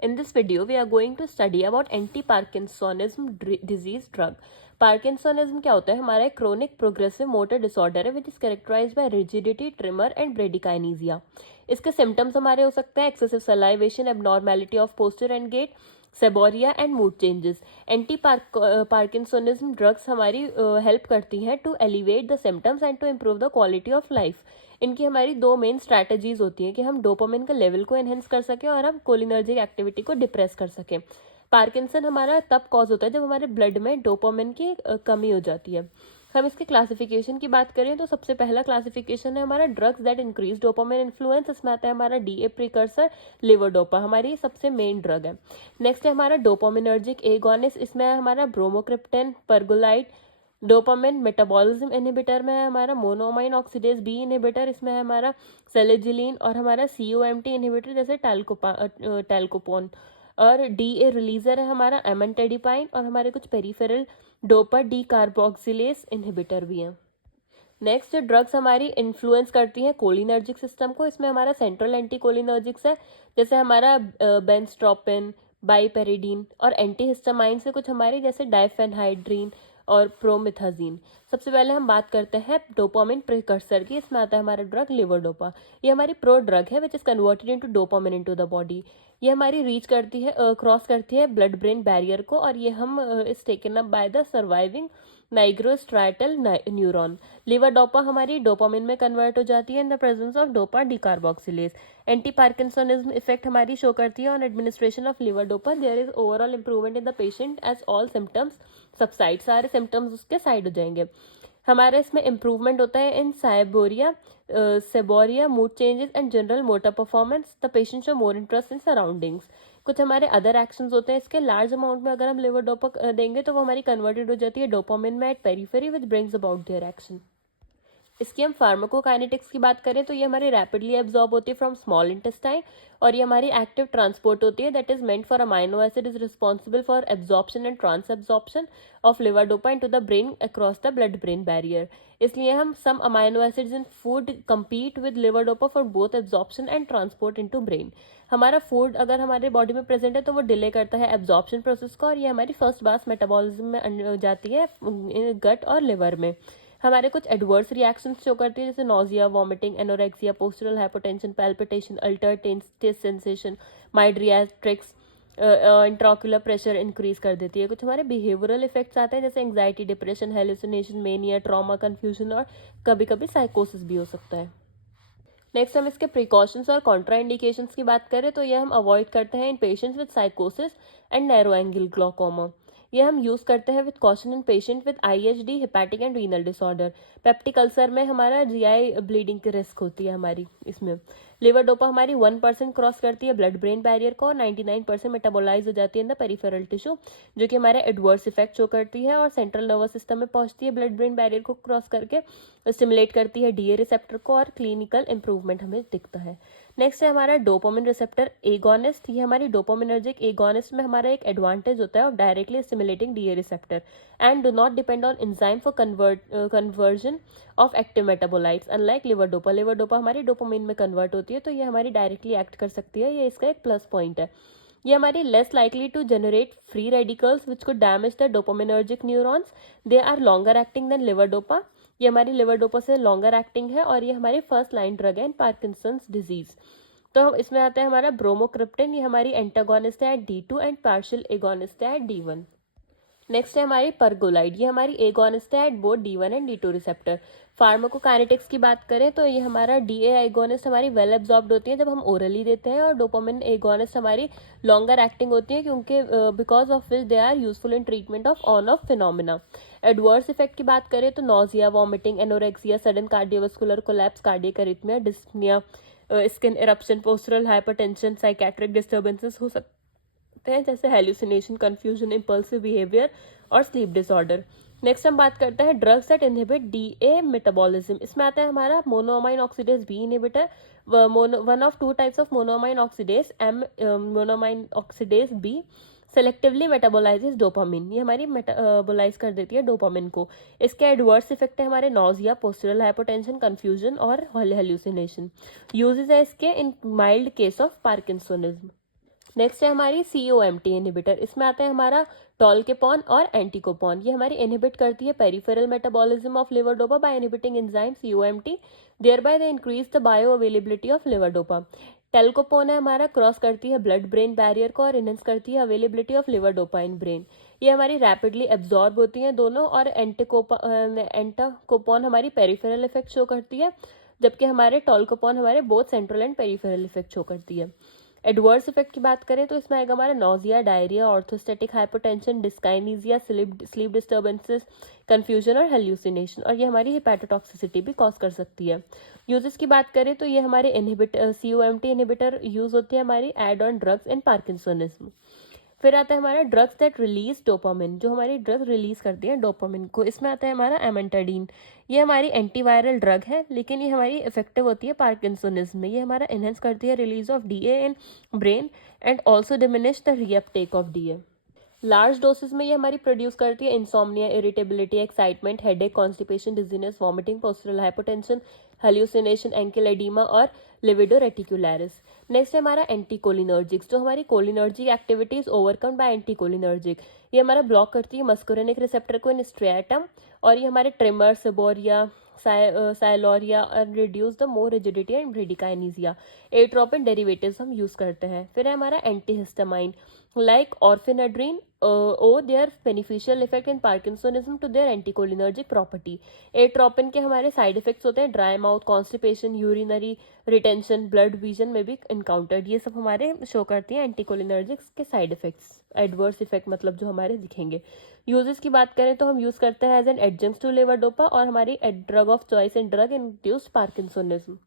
In this video, we are going to study about anti-Parkinsonism disease drug. Parkinsonism क्या होता है? हमारा एक chronic progressive motor disorder है which is characterized by rigidity, tremor and bradykinesia. इसके symptoms हमारे हो सकते हैं excessive salivation, abnormality of posture and gait, seborrhoea and mood changes. Anti parkinsonism drugs हमारी हेल्प करती हैं to elevate the symptoms and to improve the quality of life. इनकी हमारी दो मेन स्ट्रैटेजीज होती हैं कि हम डोपामिन का लेवल को एनहेंस कर सकें और हम कोलिनर्जिक एक्टिविटी को डिप्रेस कर सकें. पार्किंसन हमारा तब कॉज होता है जब हमारे ब्लड में डोपामिन की कमी हो जाती है. हम इसके क्लासिफिकेशन की बात करें तो सबसे पहला क्लासिफिकेशन है हमारा drugs that increase dopamine influence. इसमें आता है हमारा डीए प्रिकर्सर लिवोडोपा, हमारी सबसे मेन ड्रग है. नेक्स्ट है हमारा डोपामिनर्जिक एगोनिस्ट. इसमें है हमारा ब्रोमोक्रिप्टेन, परगोलाइड. डोपामिन मेटाबॉलिज्म इनहिबिटर में है हमारा मोनोमाइन ऑक्सीडेज बी इनहिबिटर. इसमें है हमारा सेलेजिलिन और हमारा सीओएमटी इनहिबिटर जैसे टैल्कोपोन. और डीए रिलीजर है हमारा एमेंटेडिपाइन. और हमारे कुछ peripheral dopa D carboxylase inhibitor भी हैं. नेक्स्ट ड्रग्स हमारी इन्फ्लुएंस करती हैं कोलिनर्जिक सिस्टम को. इसमें हमारा सेंट्रल एंटीकोलिनर्जिक्स है जैसे हमारा बेंस्ट्रोपिन, बाइपेरिडीन. और एंटीहिस्टामाइन से कुछ हमारे जैसे डाइफेनहाइड्रीन और प्रोमिथाजीन. सबसे पहले हम बात करते हैं डोपामिन प्रिकर्सर की. इसमें आता है हमारा ड्रग लिवोडोपा. ये हमारी प्रो ड्रग है which is converted into dopamine into the body. ये हमारी रीच करती है, क्रॉस करती है ब्लड ब्रेन बैरियर को. और ये हम is taken up by the surviving nigrostriatal neuron. Levodopa हमारी डोपामिन में कन्वर्ट हो जाती है in the presence of dopa decarboxylase. Anti parkinsonism effect हमारी शो करती है on administration of levodopa. There is overall improvement in the patient as all symptoms subside. सारे symptoms उसके साइड हो जाएंगे. हमारे इसमें इंप्रूवमेंट होता है in seborrhoea, mood changes and general motor performance. The patient show more interest in surroundings. कुछ हमारे अदर एक्शंस होते हैं इसके. लार्ज अमाउंट में अगर हम लिवोडोपा देंगे तो वो हमारी कन्वर्टेड हो जाती है डोपामिन में at periphery which brings about their action. इसकी हम फार्माकोकाइनेटिक्स की बात करें तो ये हमारी रैपिडली एब्जॉर्ब होती है फ्रॉम स्मॉल इंटेस्टाइन. और ये हमारी एक्टिव ट्रांसपोर्ट होती है that is meant for amino acid is responsible for absorption and trans absorption of levodopa into the brain across the blood brain barrier. इसलिए हम some amino acids in food compete with levodopa for both absorption and transport into brain. हमारा food अगर हमारे body में present है तो वो delay करता है एब्जॉर्प्शन प्रोसेस को. और ये हमारी फर्स्ट पास मेटाबॉलिज्म में जाती है गट और लिवर में. हमारे कुछ एडवर्स रिएक्शंस शो करती है जैसे nausea, vomiting, anorexia, postural hypotension, palpitation, alter taste sensation, mydriatics, intraocular pressure increase कर देती है. कुछ हमारे बिहेवियरल इफेक्ट्स आते हैं जैसे anxiety, depression, hallucination, mania, trauma, confusion और कभी कभी साइकोसिस भी हो सकता है. नेक्स्ट हम इसके प्रिकॉशंस और कॉन्ट्रा इंडिकेशंस की बात करें तो ये हम अवॉइड करते हैं इन पेशेंट्स विद साइकोसिस एंड नैरो एंगल ग्लोकोमा. ये हम यूज करते हैं with caution in patient with IHD, hepatic and renal disorder. Peptic ulcer में हमारा जीआई ब्लीडिंग की रिस्क होती है हमारी. इसमें लिवोडोपा हमारी 1% क्रॉस करती है ब्लड ब्रेन बैरियर को और 99% मेटाबोलाइज हो जाती है इन द पेरिफेरल टिश्यू जो कि हमारे एडवर्स इफेक्ट शो करती है. और सेंट्रल नर्वस सिस्टम में पहुंचती है ब्लड ब्रेन बैरियर को क्रॉस करके, स्टिमुलेट करती है डीए रिसेप्टर को और क्लिनिकल इंप्रूवमेंट हमें दिखता है. नेक्स्ट है हमारा डोपामिन रिसेप्टर एगोनिस्ट. ये हमारी डोपामिनर्जिक एगोनिस्ट में हमारा एक एडवांटेज होता है of directly stimulating DA receptor and do not depend on enzyme for conversion of active metabolites unlike levodopa. Levodopa हमारी डोपामिन में कन्वर्ट होती है तो ये हमारी डायरेक्टली एक्ट कर सकती है. ये इसका एक प्लस पॉइंट है. ये हमारी less likely to generate free radicals which could damage the dopaminergic neurons. They are longer acting than levodopa. ये हमारी लिवोडोपा से लॉन्गर एक्टिंग है और ये हमारी फर्स्ट लाइन ड्रग है इन पार्किंसंस डिजीज. तो इसमें आता है हमारा ब्रोमोक्रिप्टेन. ये हमारी एंटागोनिस्ट है D2 एंड पार्शियल एगोनिस्ट है D1. नेक्स्ट है हमारी परगोलाइड. ये हमारी एगोनिस्ट है at both D1 and D2 receptor. Pharmacokinetics की बात करें तो ये हमारा डीए एगोनिस्ट हमारी वेल एब्जॉर्ब्ड होती है जब हम ओरली देते हैं. और डोपामिन एगोनिस्ट हमारी लॉन्गर एक्टिंग होती है क्योंकि because of which they are useful in treatment of on off phenomena. Adverse effect की बात करें तो nausea, vomiting, anorexia, sudden cardiovascular collapse, cardiac arrhythmia, dyspnoea, skin eruption, postural hypertension, psychiatric disturbances हो सकते हैं जैसे हेल्यूसिनेशन, कंफ्यूजन, इम्पल्सिव बिहेवियर और sleep disorder. Next हम बात करते हैं drugs that inhibit DA metabolism. इसमें आता है हमारा monoamine oxidase B inhibitor. One of two types of monoamine oxidase monoamine oxidase B selectively metabolises dopamine. ये हमारी मेटाबोलाइज कर देती है डोपामिन को. इसके एडवर्स इफेक्ट है हमारे नोजिया, पोस्चरल हाइपोटेंशन, कंफ्यूजन और हेल्यूसिनेशन. यूजेस है इसके in mild case of parkinsonism. Next है हमारी COMT इनहिबिटर। इसमें आता है हमारा टॉलकेपॉन और एंटीकोपॉन। ये हमारी इनहिबिट करती है peripheral metabolism of levodopa by inhibiting enzyme COMT, thereby they increase the bioavailability of levodopa. Tolcapone है हमारा, क्रॉस करती है ब्लड ब्रेन बैरियर को और इनहेंस करती है availability of levodopa in brain. ये हमारी रैपिडली एब्जॉर्ब होती हैं दोनों। और एंटाकोपॉन हमारी पेरिफेरल इफेक्ट शो करती है, जबकि हमारे टॉलकोपॉन हमारे both central and peripheral effect show करती है। एडवर्स इफेक्ट की बात करें तो इसमें आएगा हमारा nausea, diarrhoea, orthostatic hypotension, dyskinesia, sleep disturbances, confusion और हेल्यूसिनेशन। और ये हमारी हिपैटोटॉक्सिसिटी भी कॉज कर सकती है। यूजेस की बात करें तो ये हमारे COMT इनहिबिटर यूज होती है हमारी add on drugs in parkinsonism. फिर आता है हमारा ड्रग्स दैट रिलीज डोपामिन, जो हमारी ड्रग रिलीज करती है डोपामिन को। इसमें आता है हमारा एमेंटाडीन। ये हमारी एंटीवायरल ड्रग है, लेकिन ये हमारी इफेक्टिव होती है पार्किंसोनिज्म में। ये हमारा एनहेंस करती है release of DA in brain and also diminish the reuptake of DA। Large dosage में ये हमारी प्रोड्यूस करती है insomnia, irritability, excitement, headache, constipation, dizziness, vomiting, postural hypotension, hallucination, ankle oedema और लिविडो रेटिकुलरिस। नेक्स्ट है हमारा एंटीकोलिनर्जिक्स, जो हमारी cholinergic activities overcome by anticholinergic. ये हमारा ब्लॉक करती है मस्कुरेनिक रिसेप्टर को इन स्ट्रेटम, और ये हमारे ट्रिमर, सेबोरिया, साइलोरिया और reduce the more rigidity and bradykinesia. Atropine derivatives हम यूज करते हैं। फिर है हमारा antihistamine like orphanadrine owe their beneficial effect in Parkinsonism to their anticholinergic property. Atropine के हमारे साइड इफेक्ट्स होते हैं dry mouth, constipation, urinary retention, blood vision में भी इनकाउंटर्ड। ये सब हमारे शो करती हैं एंटीकोलिनर्जिक्स के साइड इफेक्ट्स, एडवर्स इफेक्ट मतलब जो हमारे दिखेंगे। यूजेस की बात करें तो हम यूज करते हैं as an adjunct to levodopa और हमारी drug of choice in drug induced parkinsonism.